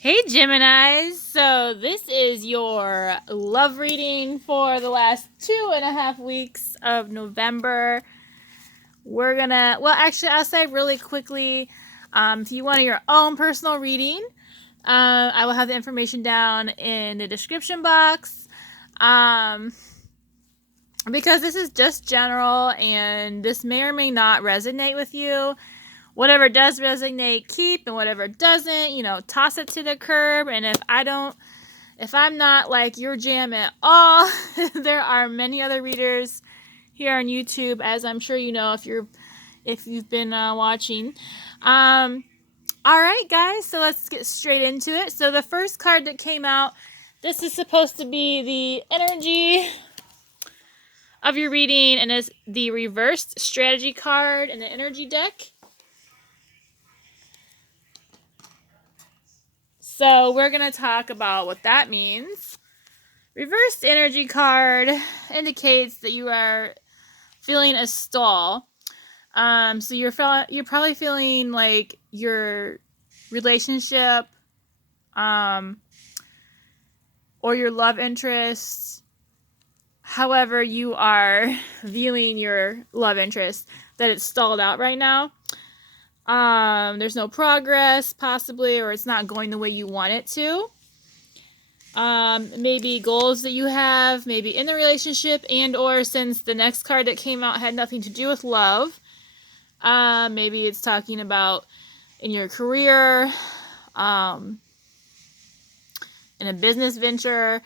Hey Geminis, so this is your love reading for the last 2.5 weeks of November. I'll say really quickly, if you want your own personal reading, I will have the information down in the description box. Because this is just general and this may or may not resonate with you. Whatever does resonate, keep, and whatever doesn't, toss it to the curb. And if I'm not like your jam at all, there are many other readers here on YouTube, as I'm sure you know if you've been watching. All right, guys, so let's get straight into it. So the first card that came out, this is supposed to be the energy of your reading, and it's the reversed strategy card in the energy deck. So we're going to talk about what that means. Reversed energy card indicates that you are feeling a stall. So you're probably feeling like your relationship or your love interest, however you are viewing your love interest, that it's stalled out right now. There's no progress, possibly, or it's not going the way you want it to. Maybe goals that you have, maybe in the relationship, and or since the next card that came out had nothing to do with love, maybe it's talking about in your career, in a business venture,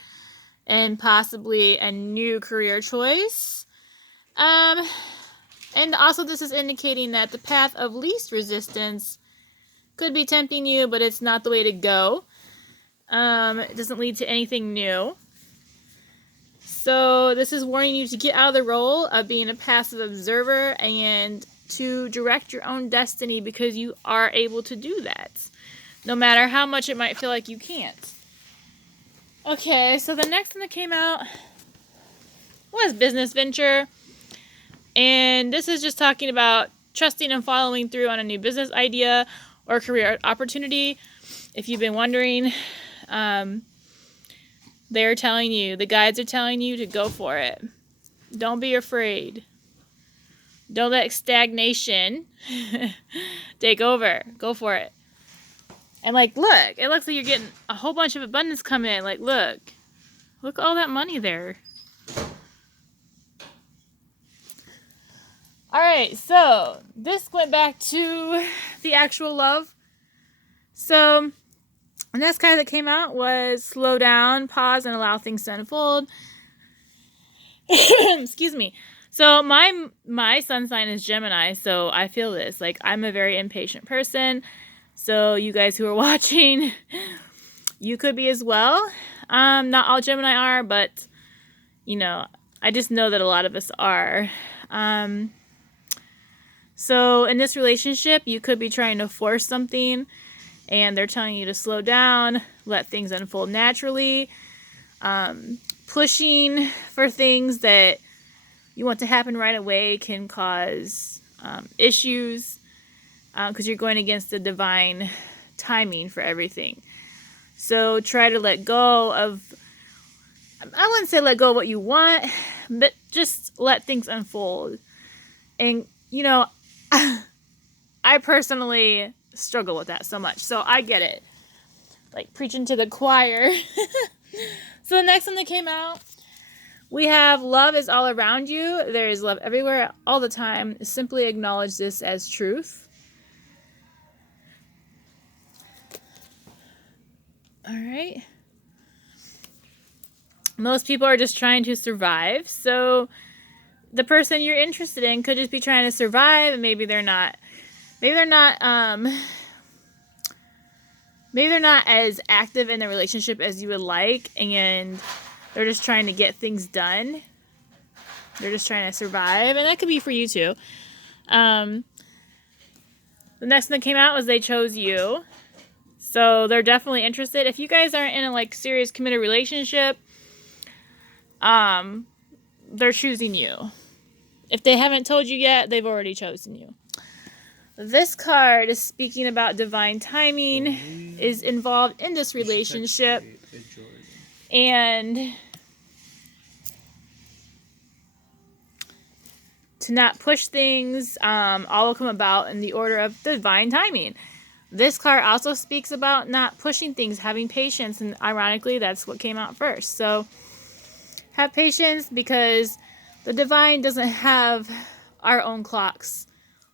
and possibly a new career choice. And also this is indicating that the path of least resistance could be tempting you, but it's not the way to go. It doesn't lead to anything new. So this is warning you to get out of the role of being a passive observer and to direct your own destiny, because you are able to do that, no matter how much it might feel like you can't. Okay, so the next one that came out was business venture. And this is just talking about trusting and following through on a new business idea or career opportunity. If you've been wondering, they're telling you, the guides are telling you to go for it. Don't be afraid. Don't let stagnation take over. Go for it. And look, it looks like you're getting a whole bunch of abundance coming in. Look at all that money there. Alright, so this went back to the actual love. So the next card that came out was slow down, pause, and allow things to unfold. Excuse me. So my sun sign is Gemini, so I feel this. I'm a very impatient person. So you guys who are watching, you could be as well. Not all Gemini are, but, I just know that a lot of us are. So in this relationship, you could be trying to force something, and they're telling you to slow down, let things unfold naturally. Pushing for things that you want to happen right away can cause issues, because you're going against the divine timing for everything. So try to let go of, I wouldn't say let go of what you want, but just let things unfold. And, I personally struggle with that so much. So I get it. Preaching to the choir. So the next one that came out, we have love is all around you. There is love everywhere, all the time. Simply acknowledge this as truth. All right. Most people are just trying to survive. So the person you're interested in could just be trying to survive, and maybe they're not as active in the relationship as you would like, and they're just trying to get things done. They're just trying to survive, and that could be for you too. The next one that came out was they chose you. So they're definitely interested. If you guys aren't in a serious committed relationship, they're choosing you. If they haven't told you yet, they've already chosen you. This card is speaking about divine timing. is involved in this relationship. And to not push things, all will come about in the order of divine timing. This card also speaks about not pushing things, having patience, and ironically, that's what came out first. So have patience, because the divine doesn't have our own clocks.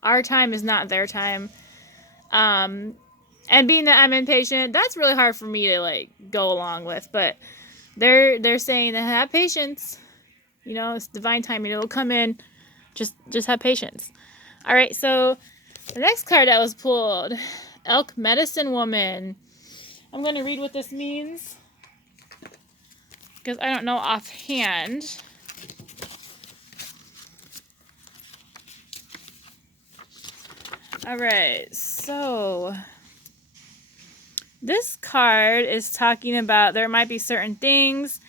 Our time is not their time. And being that I'm impatient, that's really hard for me to like go along with. But they're saying that have patience. You know, it's divine timing. It'll come in. Just have patience. All right, so the next card that was pulled, Elk Medicine Woman. I'm going to read what this means, because I don't know offhand. All right, so this card is talking about there might be certain things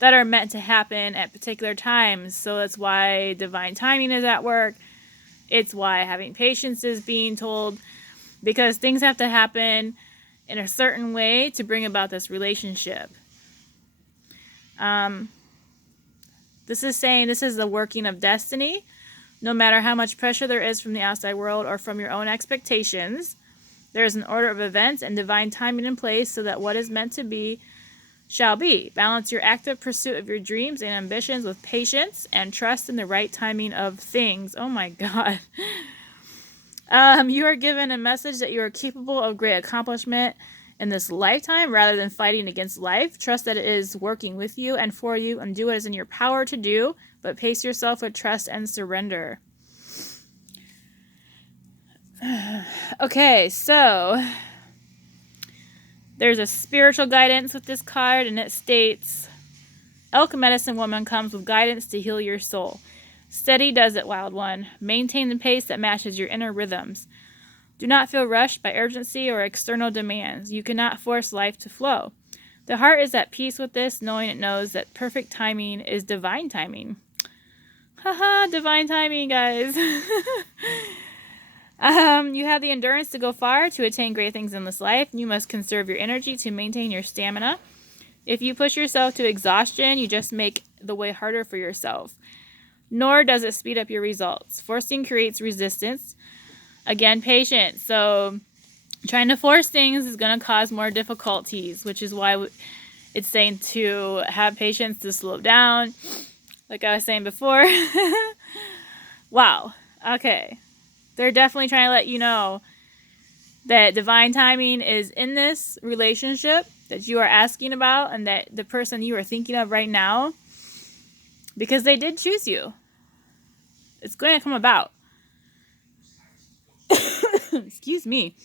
that are meant to happen at particular times. So that's why divine timing is at work. It's why having patience is being told, because things have to happen in a certain way to bring about this relationship. This is saying this is the working of destiny. No matter how much pressure there is from the outside world or from your own expectations, there is an order of events and divine timing in place so that what is meant to be shall be. Balance your active pursuit of your dreams and ambitions with patience and trust in the right timing of things. Oh my God. You are given a message that you are capable of great accomplishment in this lifetime rather than fighting against life. Trust that it is working with you and for you, and do what is in your power to do, but pace yourself with trust and surrender. Okay, so there's a spiritual guidance with this card, and it states, Elk Medicine Woman comes with guidance to heal your soul. Steady does it, wild one. Maintain the pace that matches your inner rhythms. Do not feel rushed by urgency or external demands. You cannot force life to flow. The heart is at peace with this, knowing it knows that perfect timing is divine timing. Haha, divine timing, guys. You have the endurance to go far, to attain great things in this life. You must conserve your energy to maintain your stamina. If you push yourself to exhaustion, you just make the way harder for yourself. Nor does it speed up your results. Forcing creates resistance. Again, patience. So trying to force things is going to cause more difficulties, which is why it's saying to have patience, to slow down. Like I was saying before. Wow. Okay. They're definitely trying to let you know that divine timing is in this relationship that you are asking about, and that the person you are thinking of right now, because they did choose you. It's going to come about. Excuse me.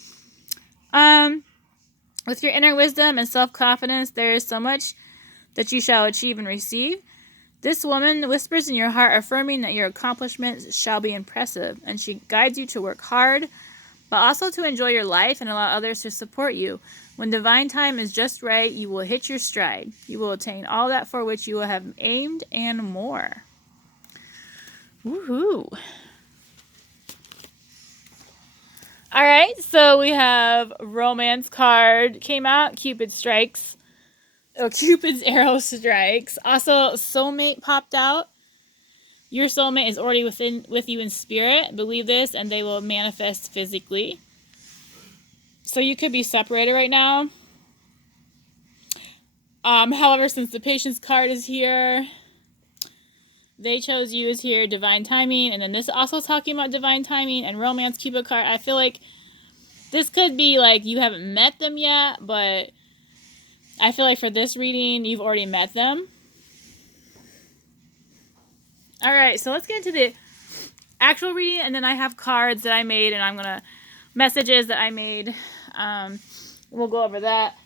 With your inner wisdom and self-confidence, there is so much that you shall achieve and receive. This woman whispers in your heart, affirming that your accomplishments shall be impressive, and she guides you to work hard, but also to enjoy your life and allow others to support you. When divine time is just right, you will hit your stride. You will attain all that for which you will have aimed and more. Woohoo! All right, so we have romance card came out. Cupid strikes. Oh, Cupid's arrow strikes. Also, soulmate popped out. Your soulmate is already with you in spirit. Believe this, and they will manifest physically. So you could be separated right now. However, since the patience card is here, they chose you as here, divine timing. And then this also talking about divine timing and romance Cupid card. I feel like this could be like you haven't met them yet, but I feel like for this reading, you've already met them. All right, so let's get into the actual reading, and then I have cards that I made, and I'm going to, messages that I made. We'll go over that.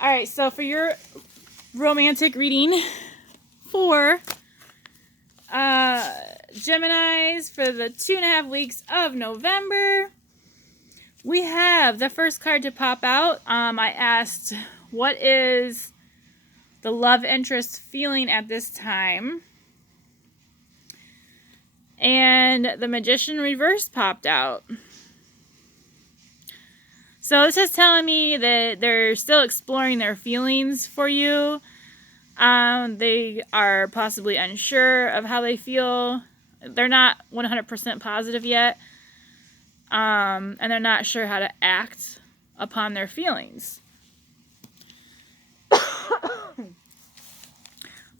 All right, so for your romantic reading for Geminis for the 2.5 weeks of November, we have the first card to pop out. I asked, what is the love interest feeling at this time? And the Magician reverse popped out. So this is telling me that they're still exploring their feelings for you. They are possibly unsure of how they feel. They're not 100% positive yet. And they're not sure how to act upon their feelings.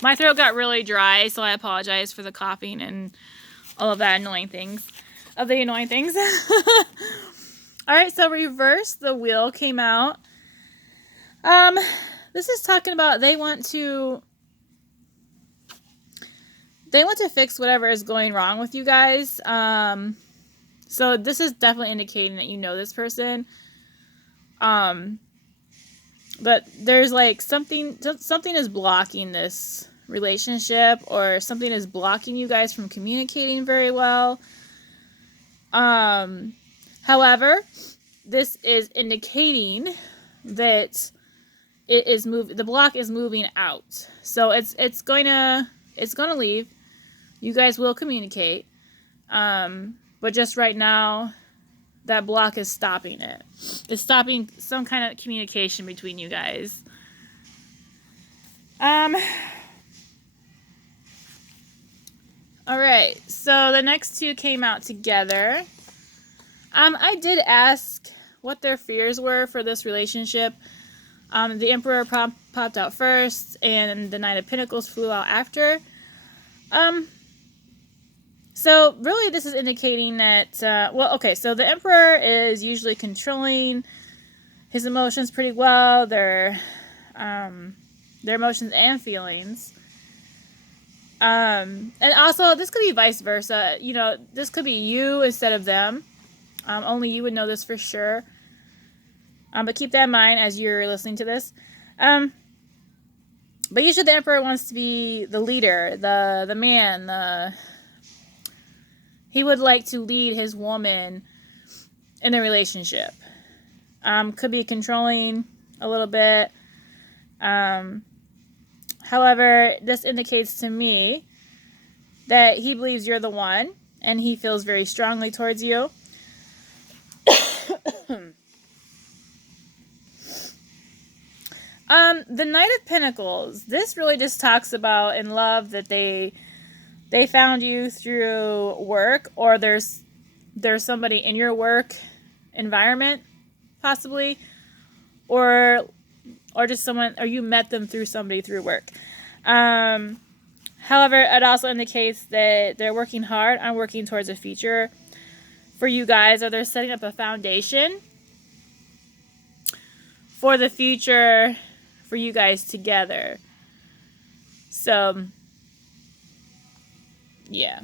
My throat got really dry, so I apologize for the coughing and all of that annoying things. All right, so reverse, the wheel came out. This is talking about they want to fix whatever is going wrong with you guys. So this is definitely indicating that you know this person. But there's like something is blocking this relationship, or something is blocking you guys from communicating very well. However, this is indicating that the block is moving out. So it's going to leave. You guys will communicate. But just right now, that block is stopping it. It's stopping some kind of communication between you guys. Alright, so the next two came out together. I did ask what their fears were for this relationship. The Emperor popped out first, and the Knight of Pentacles flew out after. So really this is indicating that, so the Emperor is usually controlling his emotions pretty well, their emotions and feelings. And also, this could be vice versa. You know, this could be you instead of them. Only you would know this for sure. But keep that in mind as you're listening to this. But usually the Emperor wants to be the leader, the man, he would like to lead his woman in the relationship. Could be controlling a little bit. However, this indicates to me that he believes you're the one, and he feels very strongly towards you. The Knight of Pentacles, this really just talks about in love that they found you through work, or there's somebody in your work environment, possibly, or just someone, or you met them through somebody through work. However, it also indicates that they're working hard on working towards a future for you guys, or they're setting up a foundation for the future for you guys together. So, yeah.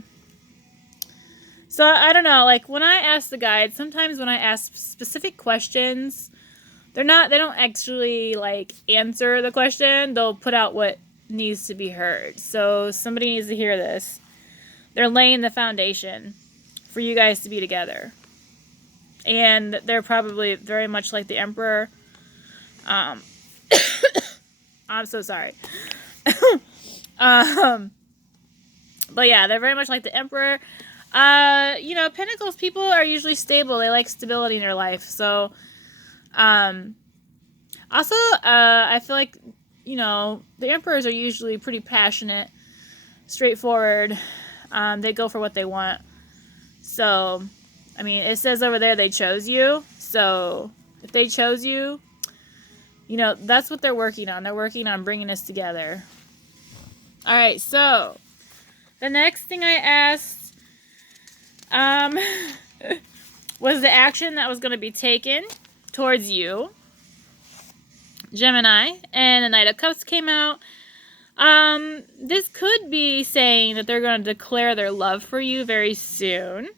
So, I don't know, like, when I ask the guides, sometimes when I ask specific questions, they don't actually, like, answer the question. They'll put out what needs to be heard. So, somebody needs to hear this. They're laying the foundation for you guys to be together. And they're probably very much like the Emperor. I'm so sorry. But yeah, they're very much like the Emperor. You know, Pentacles people are usually stable. They like stability in their life. So, also, I feel like, you know, the Emperors are usually pretty passionate, straightforward. They go for what they want. So, I mean, it says over there they chose you. So, if they chose you, you know, that's what they're working on. They're working on bringing us together. All right, so the next thing I asked was the action that was going to be taken towards you, Gemini, and the Knight of Cups came out. This could be saying that they're going to declare their love for you very soon,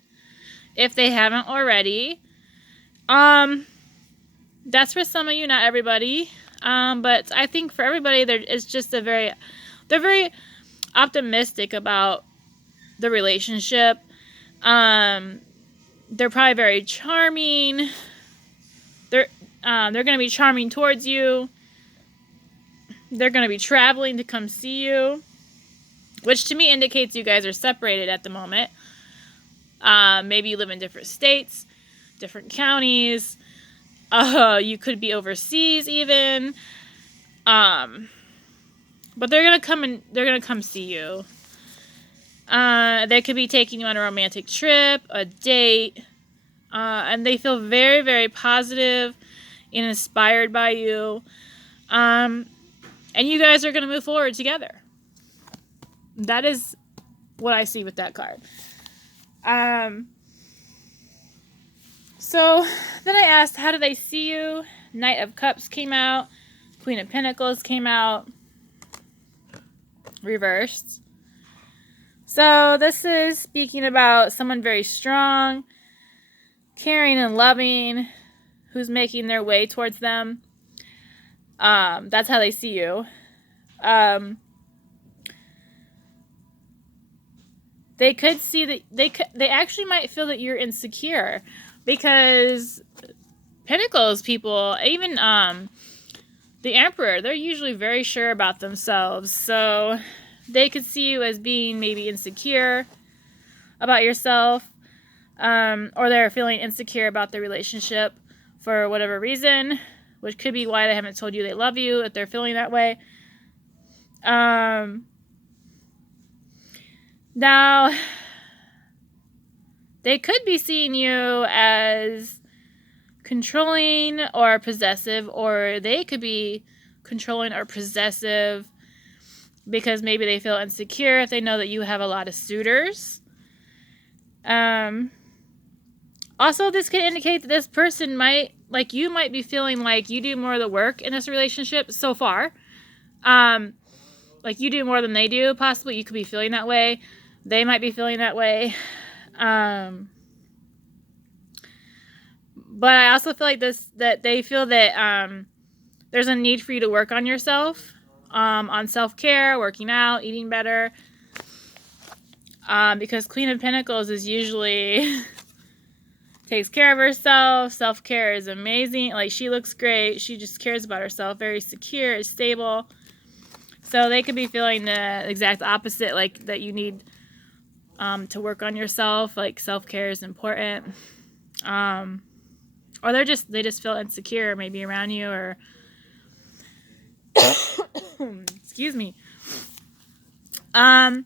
if they haven't already. That's for some of you, not everybody. But I think for everybody, it's just they're very optimistic about the relationship. They're probably very charming. They're going to be charming towards you. They're going to be traveling to come see you, which to me indicates you guys are separated at the moment. Maybe you live in different states, different counties. You could be overseas even. But they're gonna come see you. They could be taking you on a romantic trip, a date, and they feel very, very positive and inspired by you. And you guys are gonna move forward together. That is what I see with that card. So then I asked, how do they see you? Knight of Cups came out. Queen of Pentacles came out. Reversed. So this is speaking about someone very strong, caring and loving, who's making their way towards them. That's how they see you. They could see that they actually might feel that you're insecure, because Pentacles people, even the Emperor, they're usually very sure about themselves. So they could see you as being maybe insecure about yourself, or they're feeling insecure about the relationship for whatever reason, which could be why they haven't told you they love you, if they're feeling that way. Now, they could be seeing you as controlling or possessive, or they could be controlling or possessive because maybe they feel insecure if they know that you have a lot of suitors. Also, this could indicate that this person might be feeling like you do more of the work in this relationship so far. Like you do more than they do, possibly. You could be feeling that way. They might be feeling that way. But I also feel like that they feel that there's a need for you to work on yourself, on self-care, working out, eating better. Because Queen of Pentacles is usually takes care of herself. Self-care is amazing. Like, she looks great. She just cares about herself. Very secure, is stable. So they could be feeling the exact opposite, like that you need to work on yourself. Like, self-care is important. Or they just feel insecure maybe around you, or excuse me. I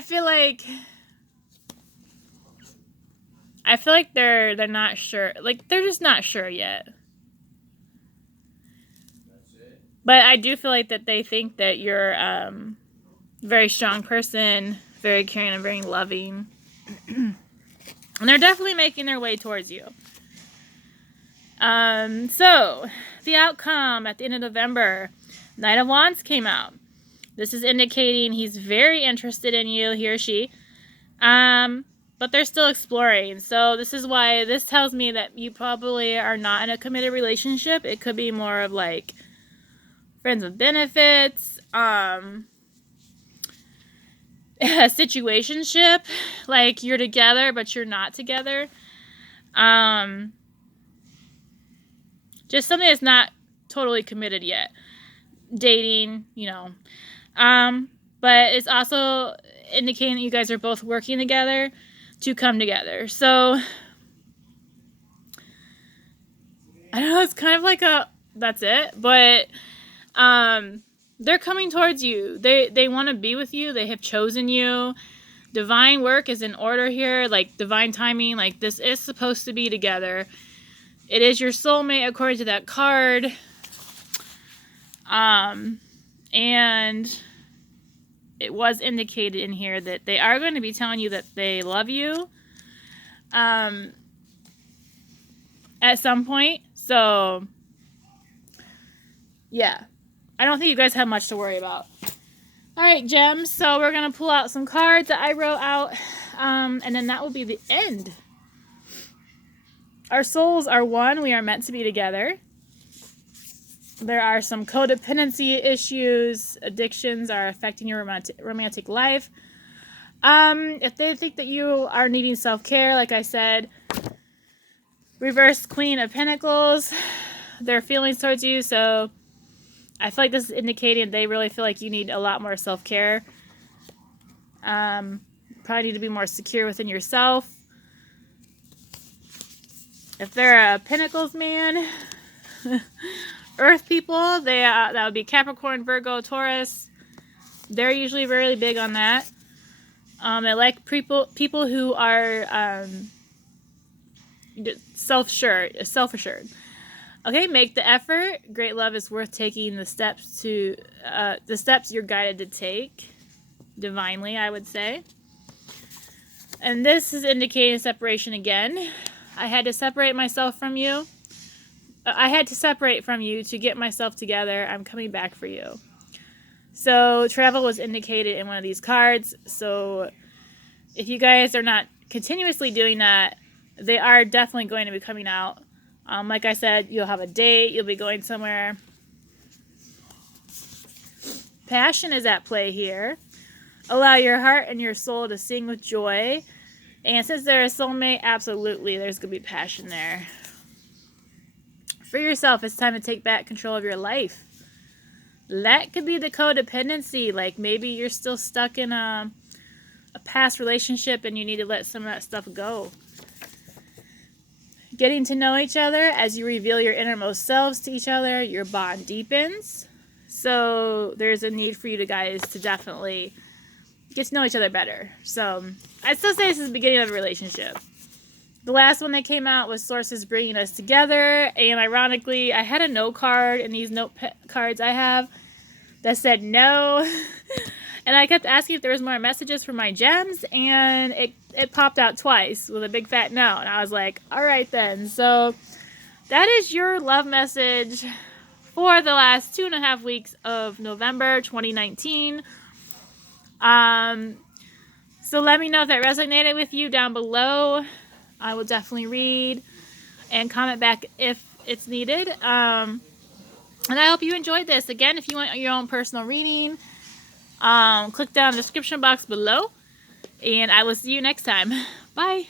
feel like they're not sure. Like, they're just not sure yet. But I do feel like that they think that you're a very strong person, very caring and very loving. And they're definitely making their way towards you. So, the outcome at the end of November, Knight of Wands came out. This is indicating he's very interested in you, he or she. But they're still exploring. So this is why this tells me that you probably are not in a committed relationship. It could be more of like friends with benefits, a situationship, like you're together but you're not together. Just something that's not totally committed yet. Dating, you know. But it's also indicating that you guys are both working together to come together. So I don't know, it's kind of like that's it, but they're coming towards you. They want to be with you. They have chosen you. Divine work is in order here, like divine timing. Like, this is supposed to be together. It is your soulmate according to that card. And it was indicated in here that they are going to be telling you that they love you at some point. So, yeah. I don't think you guys have much to worry about. Alright, gems. So, we're going to pull out some cards that I wrote out. And then that will be the end. Our souls are one. We are meant to be together. There are some codependency issues. Addictions are affecting your romantic life. If they think that you are needing self-care, like I said, reverse Queen of Pentacles, their feelings towards you. So I feel like this is indicating they really feel like you need a lot more self-care. Probably need to be more secure within yourself. If they're a Pentacles man, Earth people, that would be Capricorn, Virgo, Taurus. They're usually really big on that. They like people who are self-assured. Okay, make the effort. Great love is worth taking the steps you're guided to take. Divinely, I would say. And this is indicating separation again. I had to separate myself from you. I had to separate from you to get myself together. I'm coming back for you. So travel was indicated in one of these cards. So if you guys are not continuously doing that, they are definitely going to be coming out. Like I said, you'll have a date. You'll be going somewhere. Passion is at play here. Allow your heart and your soul to sing with joy. And since they're a soulmate, absolutely, there's going to be passion there. For yourself, it's time to take back control of your life. That could be the codependency. Like maybe you're still stuck in a past relationship and you need to let some of that stuff go. Getting to know each other as you reveal your innermost selves to each other, your bond deepens. So there's a need for you guys to definitely get to know each other better. So I'd still say this is the beginning of a relationship. The last one that came out was sources bringing us together. And ironically, I had a no card in these note cards I have that said no. And I kept asking if there was more messages for my gems. And it popped out twice with a big fat no. And I was like, all right then. So that is your love message for the last 2.5 weeks of November 2019. So let me know if that resonated with you down below. I will definitely read and comment back if it's needed. And I hope you enjoyed this. Again, if you want your own personal reading, click down the description box below. And I will see you next time. Bye.